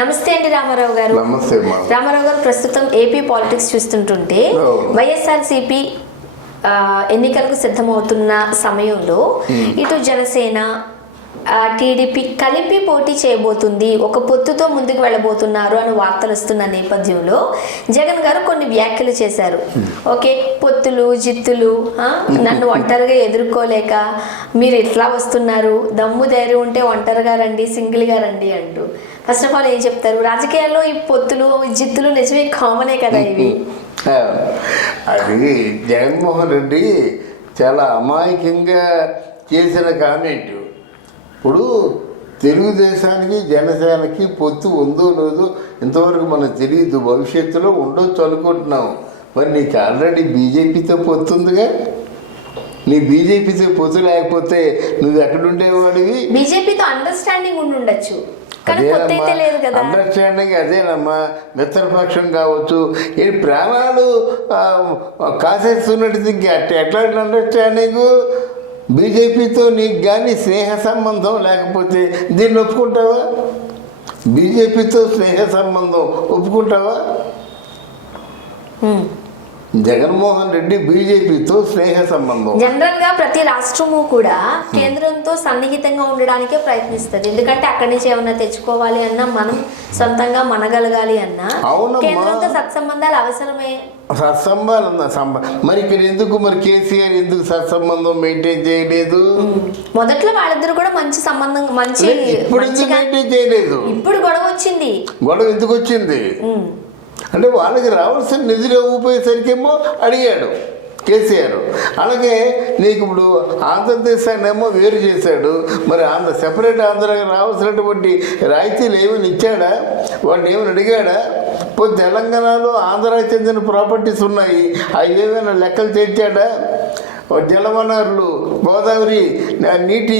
నమస్తే అండి రామారావు గారు. నమస్తే రామారావు గారు, ప్రస్తుతం ఏపీ పాలిటిక్స్ చూస్తుంటుంటే వైఎస్ఆర్సీపీ ఎన్నికలకు సిద్ధమవుతున్న సమయంలో ఇటు జనసేన టీడీపీ కలిపి పోటీ చేయబోతుంది, ఒక పొత్తుతో ముందుకు వెళ్ళబోతున్నారు అని వార్తలు వస్తున్న నేపథ్యంలో జగన్ గారు కొన్ని వ్యాఖ్యలు చేశారు. ఓకే, పొత్తులు జిత్తులు నన్ను ఒంటరిగా ఎదుర్కోలేక మీరు ఇట్లా వస్తున్నారు, దమ్ము ధైర్యం ఉంటే ఒంటరిగా రండి, సింగిల్గా రండి అంటూ. ఫస్ట్ ఆఫ్ ఆల్ ఏం చెప్తారు? రాజకీయాల్లో ఈ పొత్తులు జిత్తులు నిజమే కామనే కదా ఇవి. అది జగన్మోహన్ రెడ్డి చాలా అమాయకంగా చేసిన కామెంట్. ఇప్పుడు తెలుగుదేశానికి జనసేనకి పొత్తు ఉందో లేదో ఇంతవరకు మనకు తెలియదు, భవిష్యత్తులో ఉండొచ్చు అనుకుంటున్నాం. మరి నీకు ఆల్రెడీ బీజేపీతో పొత్తు ఉందిగా, నీ బీజేపీతో పొత్తు లేకపోతే నువ్వు ఎక్కడుండేవాడివి? బీజేపీతో అండర్స్టాండింగ్ ఉండొచ్చు, అండర్స్టాండింగ్ అదేనమ్మా. మిత్రపక్షం కావచ్చు, ఈ ప్రాణాలు కాసేస్తున్నట్టు ఎట్లా అండర్స్టాండింగ్? బీజేపీతో నీకు కానీ స్నేహ సంబంధం లేకపోతే దీన్ని ఒప్పుకుంటావా? బీజేపీతో స్నేహ సంబంధం ఒప్పుకుంటావా? జగన్మోహన్ రెడ్డి బీజేపీతో స్నేహ సంబంధం. జనరల్ గా ప్రతి రాష్ట్రము కూడా కేంద్రంతో సన్నిహితంగా ఉండడానికే ప్రయత్నిస్తుంది. ఎందుకంటే అక్కడి నుంచి ఏమన్నా తెచ్చుకోవాలి అన్నా, మనం సొంతంగా మనగలగాలి అన్నా కేంద్రంతో సత్సంబంధాలు అవసరమే. మరి ఇక్కడ ఎందుకు మరి కేసీఆర్ ఎందుకు సత్సంబంధం మెయింటైన్ చేయలేదు? మొదట్లో వాళ్ళిద్దరు కూడా మంచి సంబంధం, మంచి ఇప్పుడు ఎందుకు మెయింటైన్ చేయలేదు? ఇప్పుడు గొడవ వచ్చింది. గొడవ ఎందుకు వచ్చింది అంటే వాళ్ళకి రావాల్సిన నిధులు ఇవ్వకపోయేసరికేమో అడిగాడు కేసీఆర్. అలాగే నీకు ఇప్పుడు ఆంధ్రదేశాన్ని ఏమో వేరు చేశాడు. మరి సెపరేట్ ఆంధ్రాకి రావాల్సినటువంటి రాయితీలు ఏమైనా ఇచ్చాడా? వాడిని ఏమైనా అడిగాడా? ఇప్పుడు తెలంగాణలో ఆంధ్రాకి చెందిన ప్రాపర్టీస్ ఉన్నాయి, అవి ఏమైనా లెక్కలు తెచ్చాడా? జలవనరులు, గోదావరి నీటి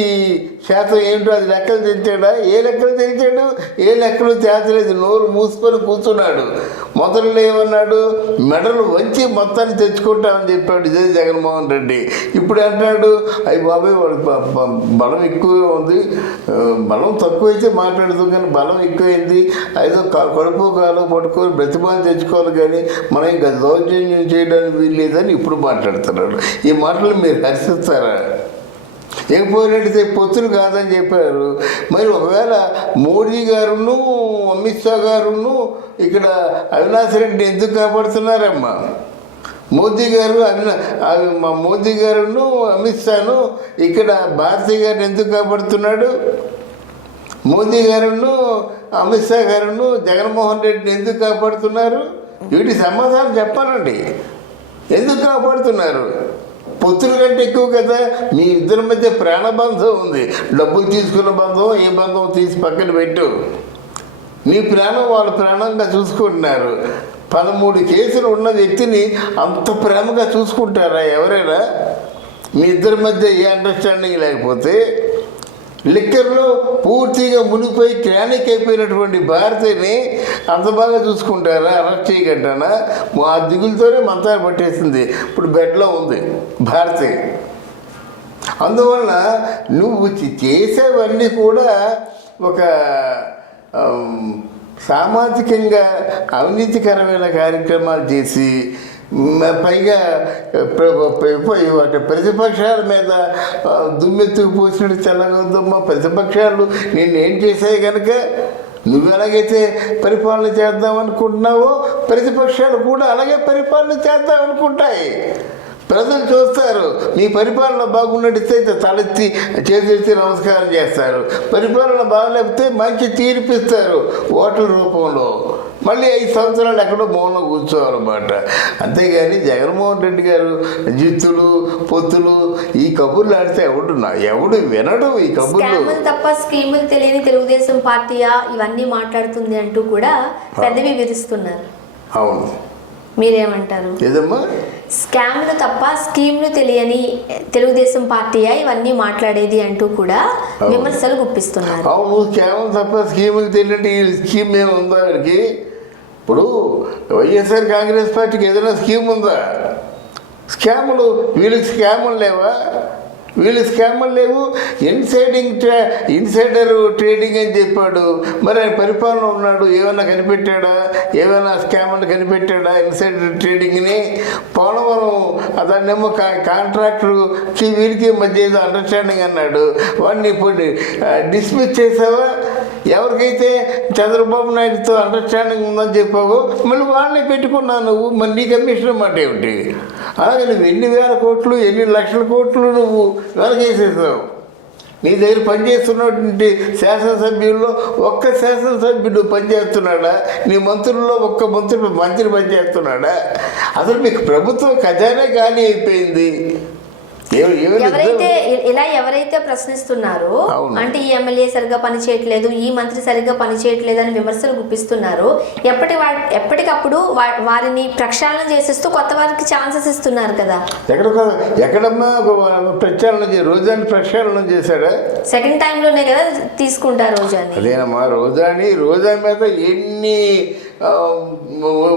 శాతం ఏంటో అది లెక్కలు తెచ్చాడా? ఏ లెక్కలు తెచ్చాడు? ఏ లెక్కలు తేచలేదు, నోరు మూసుకొని కూర్చున్నాడు. మొదలు ఏమన్నాడు? మెడలు వంచి మొత్తాన్ని తెచ్చుకుంటామని చెప్పాడు ఇదే జగన్మోహన్ రెడ్డి. ఇప్పుడు అంటాడు అయ్యి బాబాయ్ వాడు బలం ఎక్కువగా ఉంది, బలం తక్కువైతే మాట్లాడుతాం కానీ బలం ఎక్కువైంది, ఏదో కడుపు కాలు పట్టుకొని బ్రతిమాలు తెచ్చుకోవాలి కానీ మనం ఇంకా దౌర్జన్యం చేయడానికి వీల్లేదని ఇప్పుడు మాట్లాడుతున్నాడు. ఈ మాటలు మీరు హర్షిస్తారా? ఏకపోయినట్టయితే పొత్తులు కాదని చెప్పారు. మరి ఒకవేళ మోడీ గారును అమిత్ షా గారును ఇక్కడ అవినాష్ రెడ్డి ఎందుకు కాపాడుతున్నారమ్మా? మోదీ గారును అమిత్ షాను ఇక్కడ భారతీయ గారిని ఎందుకు కాపాడుతున్నాడు? మోదీ గారును అమిత్ షా గారును జగన్మోహన్ రెడ్డిని ఎందుకు కాపాడుతున్నారు? వీటి సమాధానం చెప్పాలండి. ఎందుకు కాపాడుతున్నారు? పొత్తుల కంటే ఎక్కువ కదా, మీ ఇద్దరి మధ్య ప్రాణబంధం ఉంది. డబ్బులు తీసుకున్న బంధం, ఏ బంధం తీసి పక్కన పెట్టు. నీ ప్రాణం వాళ్ళ ప్రాణంగా చూసుకుంటున్నారు. 13 కేసులు ఉన్న వ్యక్తిని అంత ప్రేమగా చూసుకుంటారా ఎవరైనా? మీ ఇద్దరి మధ్య ఏ అండర్స్టాండింగ్ లేకపోతే లిక్కర్లో పూర్తిగా మునిగిపోయి క్రానిక్ అయిపోయినటువంటి భారతిని అంత బాగా చూసుకుంటారా? అరెస్ట్ చేయగంటానా? మా దిగులతోనే మంతాన్ని పట్టేసింది. ఇప్పుడు బెడ్లో ఉంది భారతి. అందువల్ల నువ్వు చేసేవన్నీ కూడా ఒక సామాజికంగా అవినీతికరమైన కార్యక్రమాలు చేసి పైగా ప్రతిపక్షాల మీద దుమ్మెత్తుకు పోసినట్టు తెల్లగొద్దమ్మా. ప్రతిపక్షాలు నేనేం చేసాయి కనుక నువ్వు ఎలాగైతే పరిపాలన చేద్దాం అనుకుంటున్నావో ప్రతిపక్షాలు కూడా అలాగే పరిపాలన చేద్దాం అనుకుంటాయి. ప్రజలు చూస్తారు, మీ పరిపాలన బాగున్నట్టయితే తలెత్తి చేతులెత్తి నమస్కారం చేస్తారు. పరిపాలన బాగలేకపోతే మంచి తీర్పిస్తారు ఓట్ల రూపంలో. మళ్ళీ 5 సంవత్సరాలు ఎక్కడో మౌనం కూర్చోవాలన్నమాట. అంతేగాని జగన్మోహన్ రెడ్డి గారు జిత్తులు పొత్తులు ఈ కబుర్లు ఆడితే ఎవడు వినడు ఈ కబుర్లు తప్ప. స్కీములు తెలియని తెలుగుదేశం పార్టీయా ఇవన్నీ మాట్లాడుతుంది అంటూ కూడా పెద్దవి విరుస్తున్నారు. అవును, మీరేమంటారు? ఏదమ్మా? స్కామ్లు తప్ప స్కీమ్లు తెలియని తెలుగుదేశం పార్టీయా ఇవన్నీ మాట్లాడేది అంటూ కూడా విమర్శలు గుప్పిస్తున్నారు. అవును, స్కామ్లు తప్ప స్కీములు తెలియని ఈ స్కీమ్ ఏముందా వీరికి? ఇప్పుడు వైఎస్ఆర్ కాంగ్రెస్ పార్టీకి ఏదైనా స్కీమ్ ఉందా? స్కాములు వీళ్ళకి స్కాములు లేవా? వీళ్ళు స్కామ్లు లేవు. ఇన్సైడర్ ట్రేడింగ్ అని చెప్పాడు. మరి ఆయన పరిపాలన ఉన్నాడు, ఏమైనా కనిపెట్టాడా? ఏమైనా స్కామ్లు కనిపెట్టాడా ఇన్సైడర్ ట్రేడింగ్ని? పోలవరం దాన్నేమో కాంట్రాక్టర్కి వీరికి మధ్య ఏదో అండర్స్టాండింగ్ అన్నాడు. వాడిని ఇప్పుడు డిస్మిస్ చేసావా? ఎవరికైతే చంద్రబాబు నాయుడుతో అండర్స్టాండింగ్ ఉందని చెప్పావో మళ్ళీ వాళ్ళని పెట్టుకున్నావు నువ్వు. మరి నీ కమిషన్ మాట ఏమిటి? అలాగే నువ్వు ఎన్ని వేల కోట్లు, ఎన్ని లక్షల కోట్లు నువ్వు వెనకేసేసావు. నీ దగ్గర పనిచేస్తున్నటువంటి శాసనసభ్యుల్లో ఒక్క శాసనసభ్యుడు పనిచేస్తున్నాడా? నీ మంత్రుల్లో ఒక్క మంత్రి పనిచేస్తున్నాడా? అసలు మీకు ప్రభుత్వం ఖజానే ఖాళీ అయిపోయింది. ఎవరైతే ప్రశ్నిస్తున్నారో, అంటే ఈ ఎమ్మెల్యే సరిగ్గా పని చేయట్లేదు, ఈ మంత్రి సరిగ్గా పని చేయట్లేదు అని విమర్శలు గుప్పిస్తున్నారు. ఎప్పటికప్పుడు వారిని ప్రక్షాళన చేసేస్తూ కొత్త వారికి ఛాన్సెస్ ఇస్తున్నారు కదా. ఎక్కడమ్మా ప్రక్షాళన రోజాని ప్రక్షాళన చేశాడా? సెకండ్ టైంలోనే కదా తీసుకుంటారు రోజాని. అదేనమ్మా, రోజా మీద ఎన్ని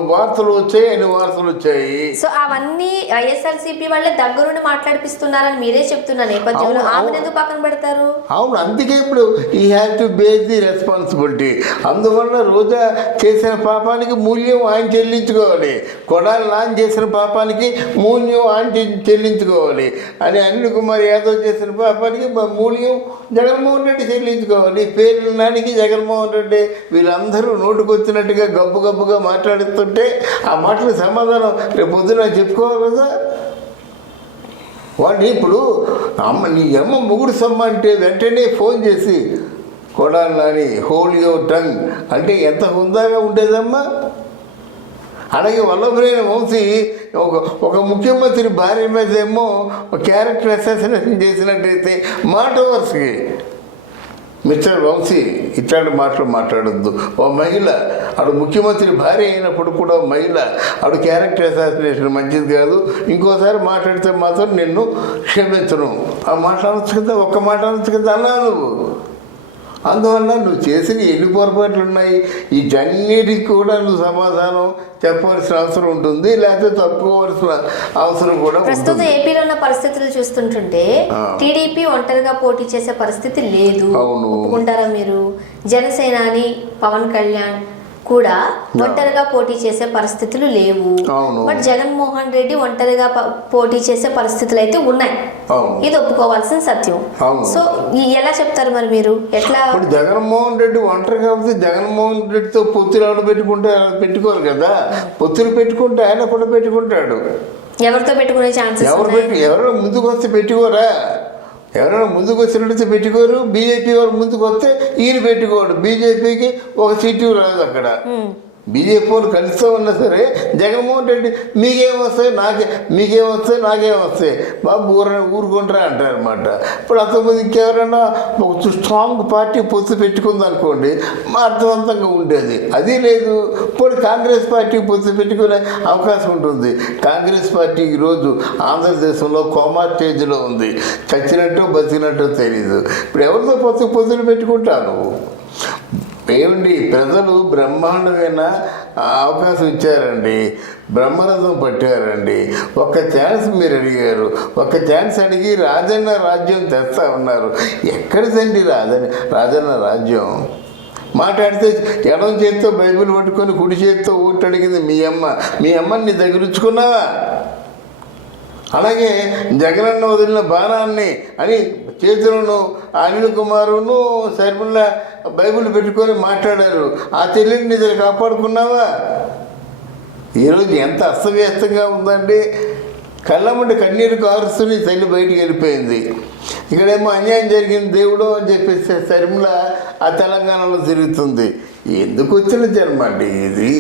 వార్తలు వచ్చాయి, ఎన్ని వార్తలు వచ్చాయి. సో అవన్నీ వైఎస్ఆర్సీపీ వాళ్ళే దగ్గరుండి మాట్లాడిపిస్తున్నారని మీరే చెప్తున్న నేపథ్యంలో ఆమెను ఎందుకు పక్కన పెడతారు? అవును, అందుకే ఇప్పుడు ఈ have to bear the responsibility. అందువల్ల రోజా చేసిన పాపానికి మూల్యం ఆయన చెల్లించుకోవాలి, కొడాలి నాని చేసిన పాపానికి మూల్యం ఆయన చెల్లించుకోవాలి అని, అనిల్ కుమార్ యాదవ్ చేసిన పాపానికి మూల్యం జగన్మోహన్ రెడ్డి చెల్లించుకోవాలి. పేరు నానికి జగన్మోహన్ రెడ్డి వీళ్ళందరూ నోటుకొచ్చినట్టుగా గబ్బుగా మాట్లాడుతుంటే ఆ మాటలకు సమాధానం రేపు పొద్దున చెప్పుకోవాలి కదా. వాడిని ఇప్పుడు నీ అమ్మ మొగుడు సమ్మ అంటే వెంటనే ఫోన్ చేసి Kodali Nani hold your tongue అంటే ఎంత హుందాగా ఉండేదమ్మా. అలాగే వల్లభనేని వంశీ ఒక ముఖ్యమంత్రి భార్య మీద ఏమో క్యారెక్టర్ అసాసినేషన్ చేసినట్టయితే మాట వరుసకి మిస్టర్ వంశీ ఇట్లాంటి మాటలు మాట్లాడద్దు. ఓ మహిళ ఆడు ముఖ్యమంత్రి భార్య అయినప్పుడు కూడా మహిళ ఆడు క్యారెక్టర్ అసాసినేషన్ మంచిది కాదు, ఇంకోసారి మాట్లాడితే మాత్రం నిన్ను క్షమించను. ఆ మాట అనొచ్చు కదా, ఒక్క మాట అనొచ్చు కదా అన్నావు నువ్వు. అందువల్ల నువ్వు చేసిన ఎన్ని పొరపాట్లు ఉన్నాయి, ఈ జన్నిటికి కూడా నువ్వు సమాధానం చెప్పవలసిన అవసరం ఉంటుంది, లేకపోతే తప్పుకోవాల్సిన అవసరం కూడా. ప్రస్తుతం ఏపీలో ఉన్న పరిస్థితులు చూస్తుంటుంటే టీడీపీ ఒంటరిగా పోటీ చేసే పరిస్థితి లేదు. ఒప్పుకుంటారా మీరు? జనసేనాని పవన్ కళ్యాణ్ కూడా ఒంటరిగా పోటీ చేసే పరిస్థితులు లేవు. బట్ జగన్మోహన్ రెడ్డి ఒంటరిగా పోటీ చేసే పరిస్థితులు అయితే ఉన్నాయి. ఇది ఒప్పుకోవాల్సిన సత్యం. సో ఎలా చెప్తారు మరి మీరు? ఎట్లా జగన్మోహన్ రెడ్డి ఒంటరి కాబట్టి జగన్మోహన్ రెడ్డితో పొత్తులు ఎవరు పెట్టుకోరు కదా. పొత్తులు పెట్టుకుంటే ఆయన కూడా పెట్టుకుంటాడు. ఎవరితో పెట్టుకునే ఛాన్సెస్? ఎవరైనా ముందుకు వస్తే పెట్టుకోరా? ఎవరైనా ముందుకు వచ్చినట్టు పెట్టుకోరు. బీజేపీ వారు ముందుకు వస్తే ఈయన పెట్టుకోడు. బీజేపీకి ఒక సీటు రాదు అక్కడ. బీజేపీ వాళ్ళు కలిస్తూ ఉన్నా సరే జగన్మోహన్ రెడ్డి మీకేమొస్తాయి నాకేమొస్తాయి బాబు ఊరుకుంటారా అంటారు అనమాట. ఇప్పుడు అంతకుముందు ఇంకెవరైనా ఒక స్ట్రాంగ్ పార్టీ పొత్తు పెట్టుకుంది అనుకోండి అర్థవంతంగా ఉండేది. అది లేదు. ఇప్పుడు కాంగ్రెస్ పార్టీ పొత్తు పెట్టుకునే అవకాశం ఉంటుంది. కాంగ్రెస్ పార్టీ ఈరోజు ఆంధ్రదేశంలో కోమా స్టేజ్లో ఉంది. చచ్చినట్టు బతికినట్టు తెలీదు. ఇప్పుడు ఎవరితో పొత్తులు పెట్టుకుంటాను? ఏమండి, ప్రజలు బ్రహ్మాండమైన అవకాశం ఇచ్చారండి, బ్రహ్మరథం పట్టారండి. ఒక్క ఛాన్స్ మీరు అడిగారు, ఒక్క ఛాన్స్ అడిగి రాజన్న రాజ్యం తెస్తా ఉన్నారు. ఎక్కడిదండి రాజన్న రాజ్యం? మాట్లాడితే ఎడం చేతితో బైబిల్ పట్టుకొని కుడి చేతితో ఓటు అడిగింది మీ అమ్మని నీ దగ్గర ఉంచుకున్నావా? అలాగే జగనన్న వదిలిన బాణాన్ని అని చేతులను అనిల్ కుమారును శర్మిల బైబిల్ పెట్టుకొని మాట్లాడారు. ఆ చెల్లిని నిజంగా కాపాడుకున్నావా? ఈరోజు ఎంత అస్తవ్యస్తంగా ఉందండి. కళ్ళమ్మటి కన్నీరు కారుస్తూనే తల్లి బయటికి వెళ్ళిపోయింది. ఇక్కడేమో అన్యాయం జరిగింది దేవుడు అని చెప్పేసి శర్మిల ఆ తెలంగాణలో తిరుగుతుంది. ఎందుకు వచ్చిన జన్మ అండి ఇది?